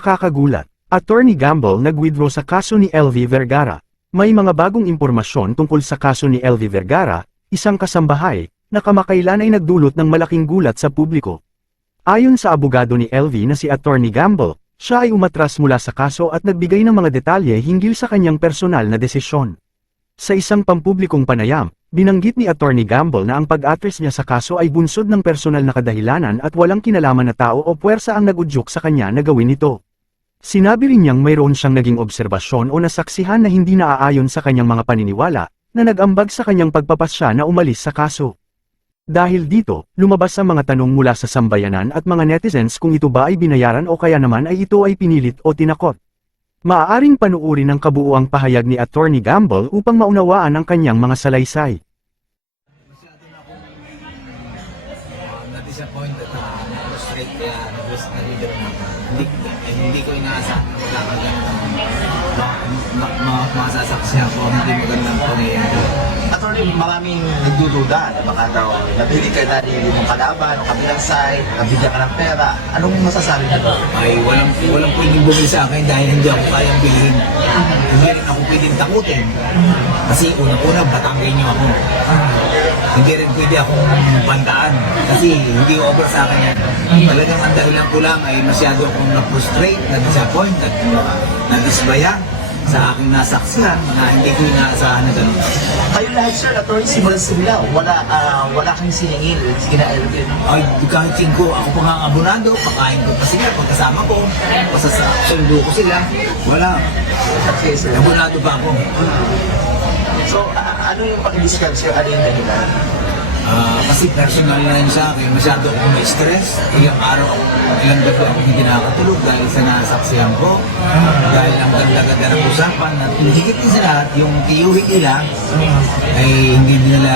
Nakakagulat. Attorney Gamble nag-withdraw sa kaso ni LV Vergara. May mga bagong impormasyon tungkol sa kaso ni LV Vergara, isang kasambahay, na kamakailan ay nagdulot ng malaking gulat sa publiko. Ayon sa abogado ni LV na si Attorney Gamble, siya ay umatras mula sa kaso at nagbigay ng mga detalye hinggil sa kanyang personal na desisyon. Sa isang pampublikong panayam, binanggit ni Attorney Gamble na ang pag-atras niya sa kaso ay bunsod ng personal na kadahilanan at walang kinalaman na tao o puwersa ang nag-udyok sa kanya na gawin ito. Sinabi rin niyang mayroon siyang naging obserbasyon o nasaksihan na hindi naaayon sa kanyang mga paniniwala, na nag-ambag sa kanyang pagpapasya na umalis sa kaso. Dahil dito, lumabas ang mga tanong mula sa sambayanan at mga netizens kung ito ba ay binayaran o kaya naman ay ito ay pinilit o tinakot. Maaaring panuuri ng kabuuang pahayag ni Attorney Gamble upang maunawaan ang kanyang mga salaysay. Na-disappointed na straight kaya na-deliver na hindi ko inaasahan na magkakaganang masasaksihan ko ang hindi magandang pangyayari. Attorney, maraming nagdududa na baka daw nabili ka na rin yung kalaban o kabilang side, nabigyan ka ng pera. Anong masasabi nito? Ay walang pwedeng bumili sa akin dahil hindi ako kayang bilhin. Hindi rin ako pwedeng takutin. Kasi unang-una batangay niyo ako. Hindi rin pwede akong bandaan kasi hindi over sa akin yan. Talagang ang dahilan ko lang ay masyado akong na-frustrate, na-disappoint, na-disbaya sa aking nasaksihan na hindi ko inaasahan na gano'n. Kayo lahat, sir, attorney, simula wala kang siningil, sina Elvin. Ay, kahit singko, ako pa nga ang abonado, pakain ko pa sila, pagkasama ko, pasasundo ko sila, wala. Okay, sir. Abonado pa ako. So, ano yung pakidiscuss, sir? Ano yung dahilan? Kasi personal na yun sa akin, masyado akong stress. Ilang gabi ako hindi nakakatulog dahil sa nasaksihan ko. Dahil ang ganda-ganda ng usapan at higit din sa lahat, yung tiyuhi nila ay hindi nila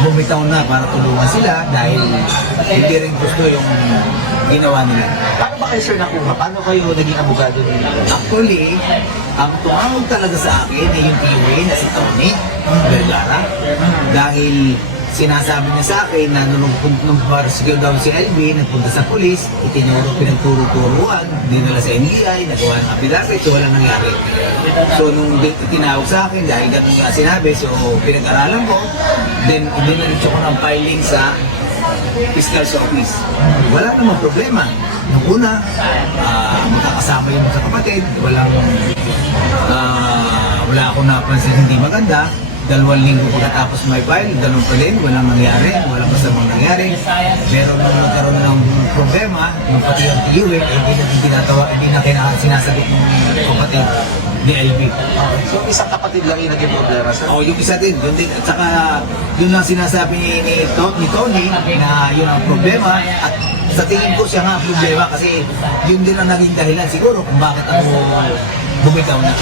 bumitaw na para tulungan sila dahil hindi rin gusto yung ginawa nila. Paano ba kayo, sir, nakuha? Paano kayo naging abogado nila? Actually, ang tumawag talaga sa akin ay yung tiyuhi na si Tony Vergara. Dahil sinasabi niya sa akin na nung parasigaw daw si LV, nagpunta sa polis, pinagturo-turuan, dinala sa NBI, nagawa ng affidavit, so walang nangyari. So nung tinawag sa akin, dahil ganun nga sinabi, so pinag-aralan ko, then idinaritso ko ng filing sa fiscal office. Wala namang problema. Nung una, magkakasama yung mga kapatid, wala akong napansin hindi maganda. 2 linggo pagkatapos may file, ganun pa din, walang nangyari, walang masamang nangyari. Pero nung nagkaroon ng problema, yung pati yung tiyuwi, hindi na sinasagot ng kapatid ni LV. So, isang kapatid lang yung naging problema, sir? Oo, yung isa din, yun din. At saka, yun lang sinasabi ni Tony na yun ang problema. At sa tingin ko siya nga ang problema kasi yun din ang naging dahilan siguro kung bakit ako bumitaw na.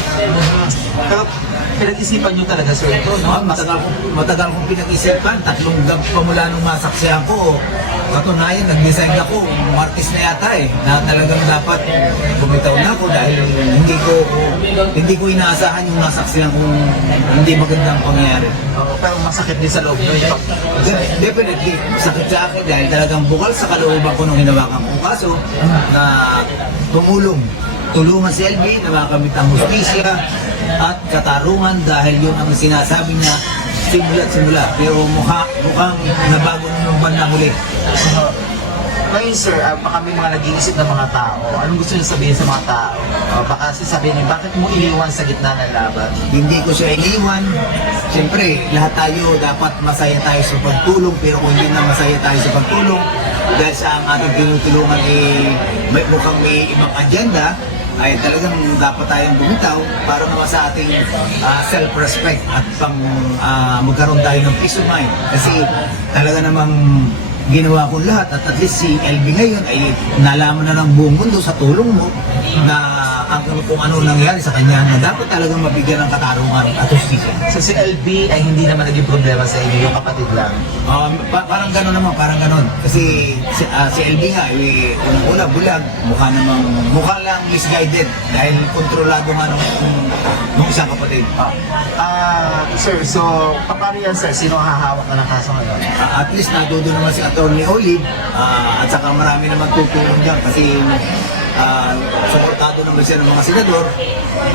Pero pinag-isipan nyo talaga, sir, ito, no? Matagal kong pinag-isipan, 3 gab pa mula nung masaksihan ko. Katunayan, nag-design ako, artist na yata na talagang dapat bumitaw na ako dahil hindi ko inaasahan yung nasaksihan kung hindi magandang pangyayari. Pero masakit din sa loob nyo. Definitely, masakit sa akin dahil talagang bukal sa kalooban ko nung hinawakan ko kaso na tulungan si LV na makamit ang hustisya at katarungan dahil yun ang sinasabi niya simula. Pero mukhang nabago nung bandang huli. Ngayon, sir, baka may mga nag-iisip ng mga tao. Anong gusto niyo sabihin sa mga tao? Baka sasabihin niyo, bakit mo iniwan sa gitna ng laban? Hindi ko siya iniwan. Siyempre, lahat tayo dapat masaya tayo sa pagtulong, pero kung hindi na masaya tayo sa pagtulong, dahil sa ang ating tinutulungan mukhang may ibang agenda, ay talagang dapat tayong bumitaw para naman sa ating self-respect at magkaroon tayo ng peace of mind. Kasi talaga namang ginawa ko lahat at least si LV ngayon ay nalaman na ng buong mundo sa tulong mo na kung ano nangyari sa kanya na dapat talagang mabigyan ng katarungan at justisya. So si LB ay hindi naman naging problema sa inyo, yung kapatid lang. Parang gano'n naman, parang gano'n. Kasi si LB nga, unang-una bulag, mukha lang misguided dahil kontrolado nga nung isang kapatid. Sir, so paano yan sir? Sino ang hahawak na ng kaso ngayon? At least natuto naman si Atty. Olive at saka marami naman tutulong dyan kasi suportado naman siya ng mga senador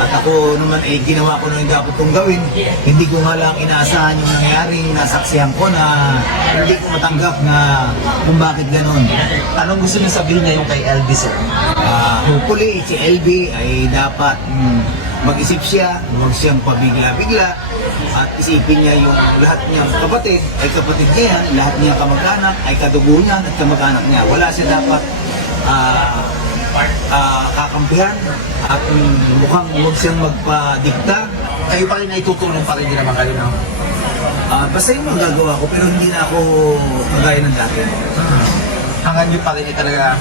at ako naman ginawa ko na yung dapat kong gawin. Hindi ko nga lang inaasahan yung nangyaring nasaksihan ko na hindi ko matanggap na kung bakit ganon. Anong gusto niyo sabihin niya yung kay LB sir? Hopefully si LB ay dapat mag-isip siya, huwag siyang pabigla-bigla at isipin niya yung lahat niyang kapatid ay kapatid niya yan, lahat niyang kamag-anak ay kadugo niya at kamag-anak niya. Wala siya dapat kakampihan at mukhang huwag siyang magpadikta. Kayo pa rin ay tutulong pa rin din naman kayo, no? Basta yung magagawa ko pero hindi na ako kagaya ng dati. Hanggang niyo pa rin ay talaga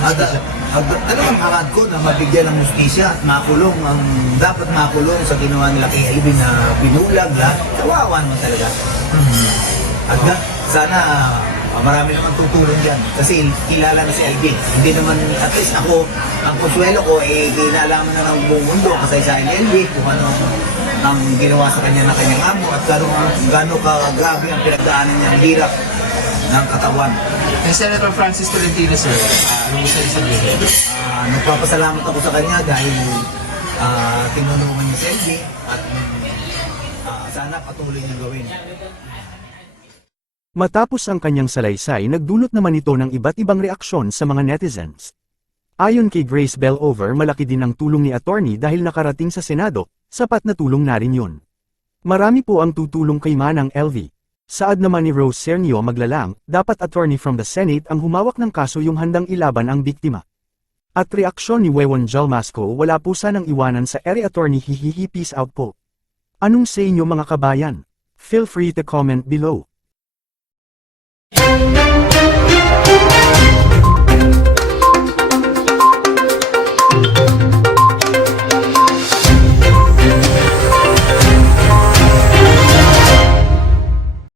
Talagang hangad ko na mabigyan ng justisya at makulong ang dapat makulong sa ginawa nila kay LB na binulag lahat. Kawawa naman talaga. At sana marami naman tutulong dyan kasi kilala na si LB. Hindi naman, at least ako, ang konsuelo ko kinalaman na ng buong mundo kasaysayan ni LB kung ano ang ginawa sa kanya na kanyang amo at gano'n ka-grabe ang pinagdaanan niya, ang hirap ng katawan. Kay Senator Francis Tolentino sir, ano gusto niyo sabihin? Nagpapasalamat ako sa kanya dahil tinulungan niya si LB at sana patuloy niyang gawin. Matapos ang kanyang salaysay nagdulot naman ito ng iba't ibang reaksyon sa mga netizens. Ayon kay Grace Bellover malaki din ang tulong ni attorney dahil nakarating sa Senado, sapat na tulong na rin yun. Marami po ang tutulong kay Manang LV. Saad naman ni Rose Cernio maglalang, dapat attorney from the Senate ang humawak ng kaso yung handang ilaban ang biktima. At reaksyon ni Wewon Jalmasco wala po sanang iwanan sa ere attorney hihihi peace out po. Anong say inyo mga kabayan? Feel free to comment below.